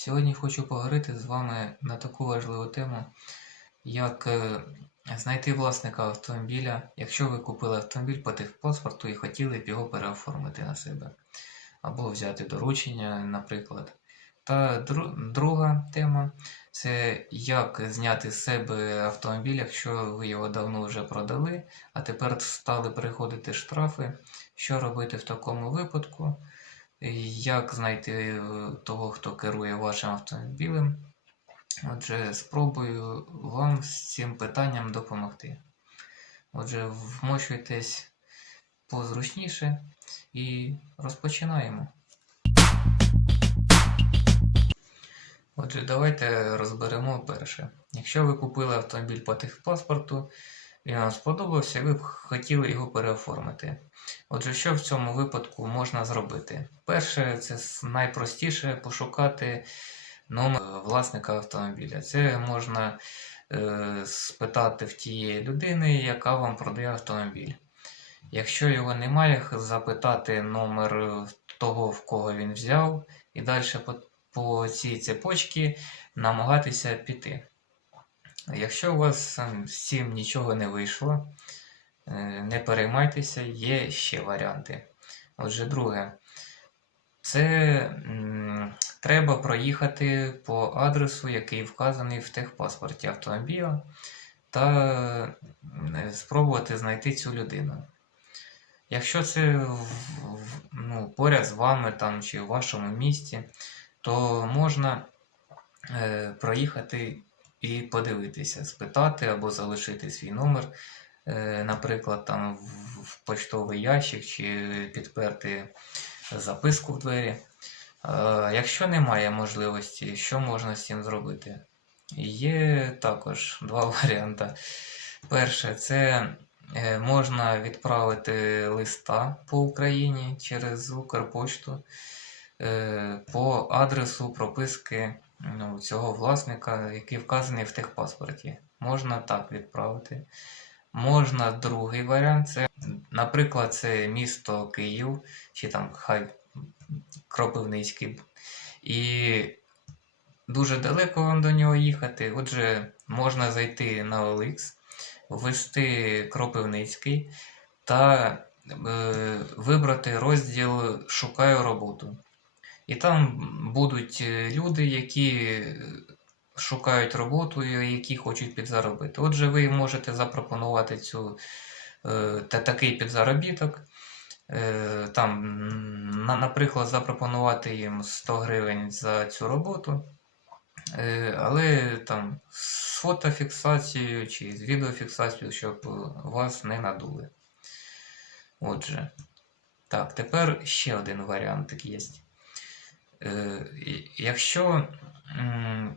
Сьогодні хочу поговорити з вами на таку важливу тему, як е, знайти власника автомобіля, якщо ви купили автомобіль по техпаспорту і хотіли б його переоформити на себе, або взяти доручення, наприклад. Та друга тема це як зняти з себе автомобіль, якщо ви його давно вже продали, а тепер стали приходити штрафи. Що робити в такому випадку? Як знайти е, того, хто керує вашим автомобілем? Отже, спробую вам з цим питанням допомогти. Отже, вмощуйтесь позручніше і розпочинаємо. Отже, давайте розберемо перше. Якщо ви купили автомобіль по техпаспорту, сподобався, ви б хотіли його переоформити. Отже, що в цьому випадку можна зробити? Перше, це найпростіше пошукати номер власника автомобіля. Це можна е, спитати в тієї людини, яка вам продає автомобіль. Якщо його немає, запитати номер е, того, в кого він взяв, і далі по, по цій цепочці намагатися піти. Якщо у вас ем, з цим нічого не вийшло, е, не переймайтеся, є ще варіанти. Отже, друге, це треба проїхати по адресу, який вказаний в техпаспорті автомобіля, та спробувати знайти цю людину. Якщо це ну, поряд з вами там, чи в вашому місті, то можна е, проїхати і подивитися, спитати або залишити свій номер, е, наприклад, там в, почтовий ящик чи підперти записку в двері. Е, якщо немає можливості, що можна з цим зробити? Є також два варіанти. Перше, це е, можна відправити листа по Україні через Укрпошту е, по адресу прописки ну, цього власника, який вказаний в техпаспорті. Можна так відправити. Можна другий варіант це, наприклад, це місто Київ, чи там хай Кропивницький. І дуже далеко вам до нього їхати. Отже, можна зайти на OLX, ввести Кропивницький та е, вибрати розділ Шукаю роботу. І там будуть е, люди, які е, шукають роботу, і які хочуть підзаробити. Отже, ви можете запропонувати цю, е, та, такий підзаробіток. Там, на- наприклад, запропонувати їм 100 гривень за цю роботу, але там з фотофіксацією чи з відеофіксацією, щоб вас не надули. Отже, так, тепер ще один варіант є. Е, Якщо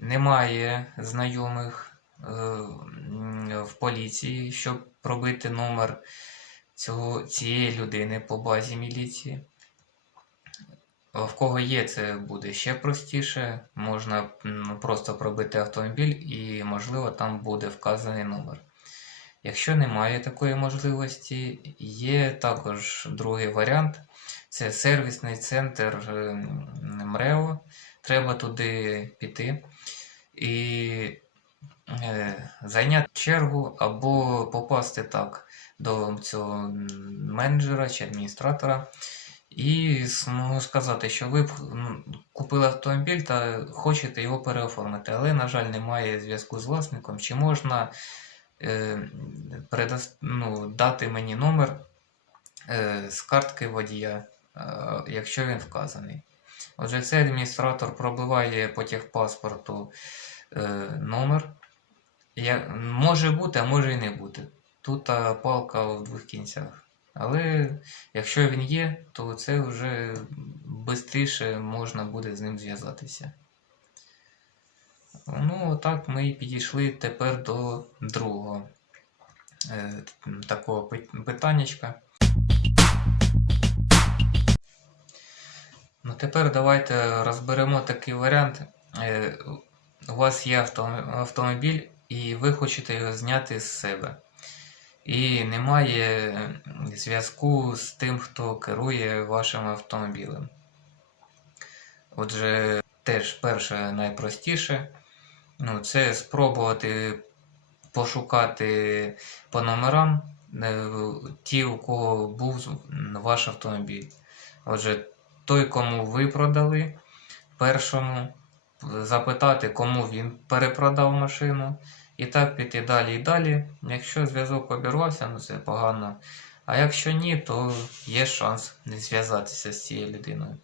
немає знайомих е, в поліції, щоб пробити номер цього, цієї людини по базі міліції, в кого є, це буде ще простіше. Можна просто пробити автомобіль і, можливо, там буде вказаний номер. Якщо немає такої можливості, є також другий варіант це сервісний центр е, МРЕО. Треба туди піти і е, зайняти чергу або попасти так до цього менеджера чи адміністратора. І можу сказати, що ви б купили автомобіль та хочете його переоформити, але, на жаль, немає зв'язку з власником. Чи можна е, передас- ну, дати мені номер е, з картки водія, якщо він вказаний. Отже, цей адміністратор пробиває по техпаспорту е, номер. Я, може бути, а може і не бути. Тут а, палка в двох кінцях. Але якщо він є, то це вже швидше можна буде з ним зв'язатися. Ну, отак ми і підійшли тепер до другого е, такого пит- питаннячка. Ну, тепер давайте розберемо такий варіант. Е, У вас є автомобіль, і ви хочете його зняти з себе. І немає зв'язку з тим, хто керує вашим автомобілем. Отже, теж перше найпростіше. Ну, це спробувати пошукати по номерам е, ті, у кого був ваш автомобіль. Отже, той, кому ви продали першому, запитати, кому він перепродав машину. І так піти далі і далі. Якщо зв'язок обірвався, ну це погано. А якщо ні, то є шанс не зв'язатися з цією людиною.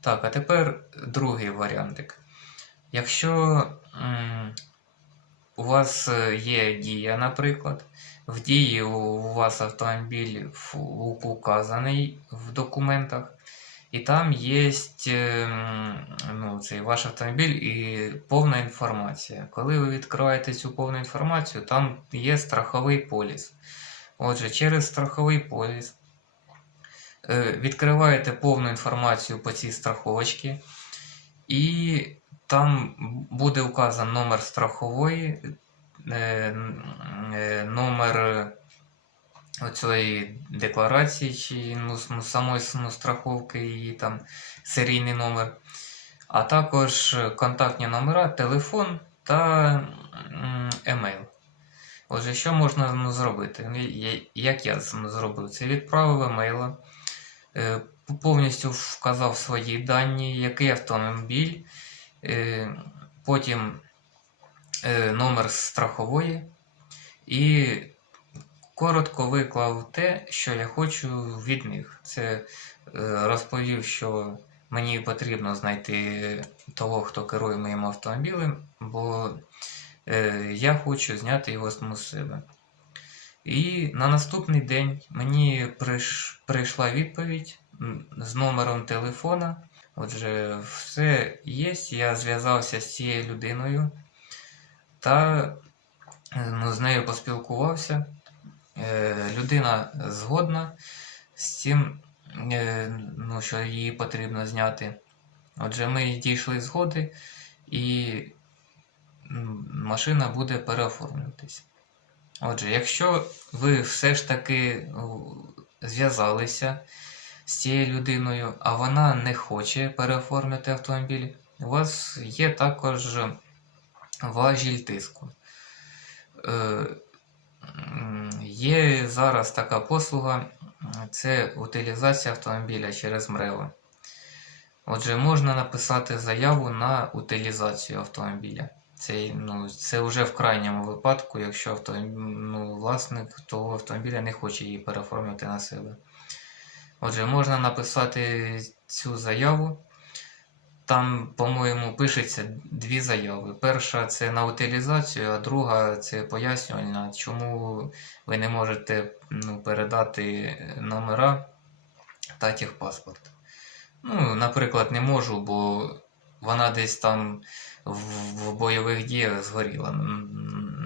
Так, а тепер другий варіантик. Якщо у вас е, є дія, наприклад, в дії у, вас автомобіль в- у- указаний в документах, і там є ну, цей ваш автомобіль і повна інформація. Коли ви відкриваєте цю повну інформацію, там є страховий поліс. Отже, через страховий поліс е, відкриваєте повну інформацію по цій страховочці, і там буде указан номер страхової, е, е, номер оцієї декларації, чи ну, ну, самої ну, страховки, її там серійний номер, а також контактні номера, телефон та емейл. Отже, що можна ну, зробити? Ну, Як я зробив? Це відправив емейла, е, повністю вказав свої дані, який автомобіль, потім е, номер страхової і коротко виклав те, що я хочу від них. Це е, розповів, що мені потрібно знайти того, хто керує моїм автомобілем, бо е, я хочу зняти його з себе. І на наступний день мені прийшла відповідь з номером телефона. Отже, все є. Я зв'язався з цією людиною та е, ну, з нею поспілкувався. Е, людина згодна з цим, е, ну, що її потрібно зняти. Отже, ми дійшли згоди, і машина буде переоформлюватись. Отже, якщо ви все ж таки ну, зв'язалися з цією людиною, а вона не хоче переоформити автомобіль, у вас є також важіль тиску. Е, Є зараз така послуга, це утилізація автомобіля через МРЕВО. Отже, можна написати заяву на утилізацію автомобіля. Це, ну, це вже в крайньому випадку, якщо автомобіль, ну, власник того автомобіля не хоче її переоформити на себе. Отже, можна написати цю заяву. Там, по-моєму, пишеться дві заяви. Перша це на утилізацію, а друга це пояснювальна, чому ви не можете ну, передати номера та техпаспорт. Ну, наприклад, не можу, бо вона десь там в, бойових діях згоріла,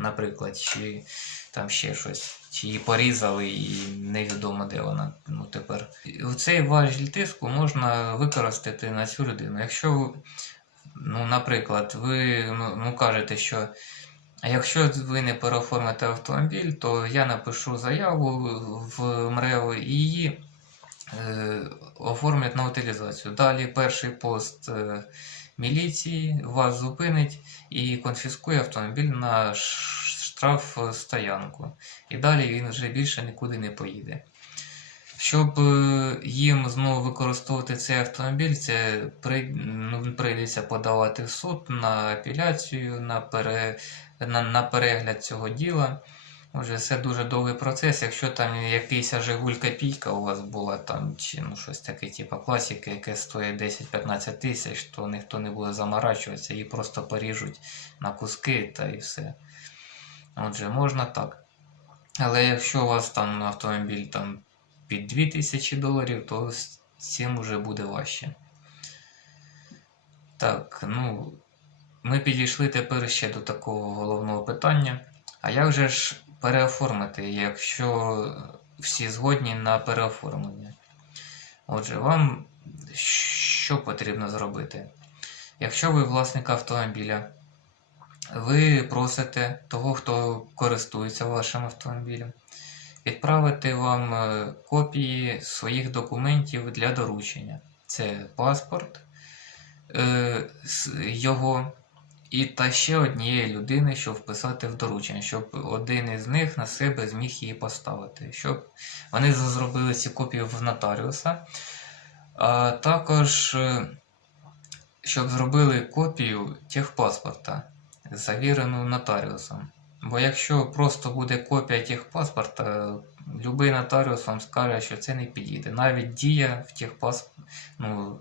наприклад, чи там ще щось, чи її порізали і невідомо де вона ну, тепер. Цей важіль тиску можна використати на цю людину. Якщо, ну, наприклад, ви ну, ну, кажете, що якщо ви не переоформите автомобіль, то я напишу заяву в МРЕО і її е, оформлять на утилізацію. Далі перший пост е, міліції вас зупинить і конфіскує автомобіль на штраф стоянку. І далі він вже більше нікуди не поїде. Щоб е, їм знову використовувати цей автомобіль, це ну, прийдеться подавати в суд на апеляцію, на, пере, на, на перегляд цього діла. Отже, це дуже довгий процес. Якщо там якийсь Жигуль копійка у вас була, там, чи ну, щось таке, типу класики, яке стоїть 10-15 тисяч, то ніхто не буде заморачуватися, її просто поріжуть на куски та і все. Отже, можна так. Але якщо у вас там автомобіль там, під 2000 доларів, то з цим вже буде важче. Так, ну, ми підійшли тепер ще до такого головного питання. А як же ж переоформити, якщо всі згодні на переоформлення? Отже, вам що потрібно зробити? Якщо ви власник автомобіля, ви просите того, хто користується вашим автомобілем, відправити вам е, копії своїх документів для доручення. Це паспорт, е, його і та ще однієї людини, щоб вписати в доручення, щоб один із них на себе зміг її поставити. Щоб вони зробили ці копії в нотаріуса. А також, е, щоб зробили копію техпаспорта, завірену нотаріусом. Бо якщо просто буде копія техпаспорта, будь-який нотаріус вам скаже, що це не підійде. Навіть дія в техпаспорт, ну,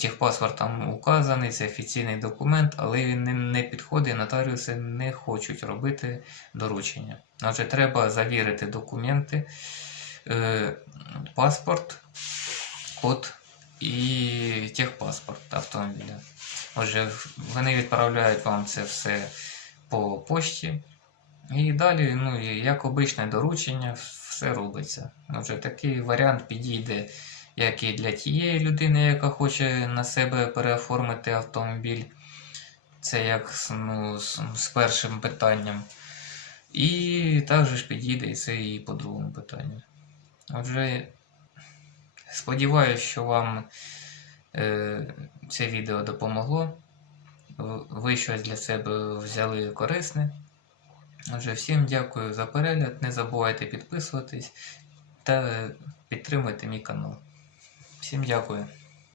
техпаспорт там указаний, це офіційний документ, але він не, не підходить, нотаріуси не хочуть робити доручення. Отже, треба завірити документи, е, паспорт, код і техпаспорт автомобіля. Отже, вони відправляють вам це все по пошті. І далі, ну, як обичне доручення, все робиться. Отже, такий варіант підійде як і для тієї людини, яка хоче на себе переоформити автомобіль. Це як ну, з першим питанням. І також підійде і це і по другому питанню. Отже, сподіваюся, що вам е, це відео допомогло. Ви щось для себе взяли корисне. Отже, всім дякую за перегляд. Не забувайте підписуватись та підтримуйте мій канал. Всім дякую.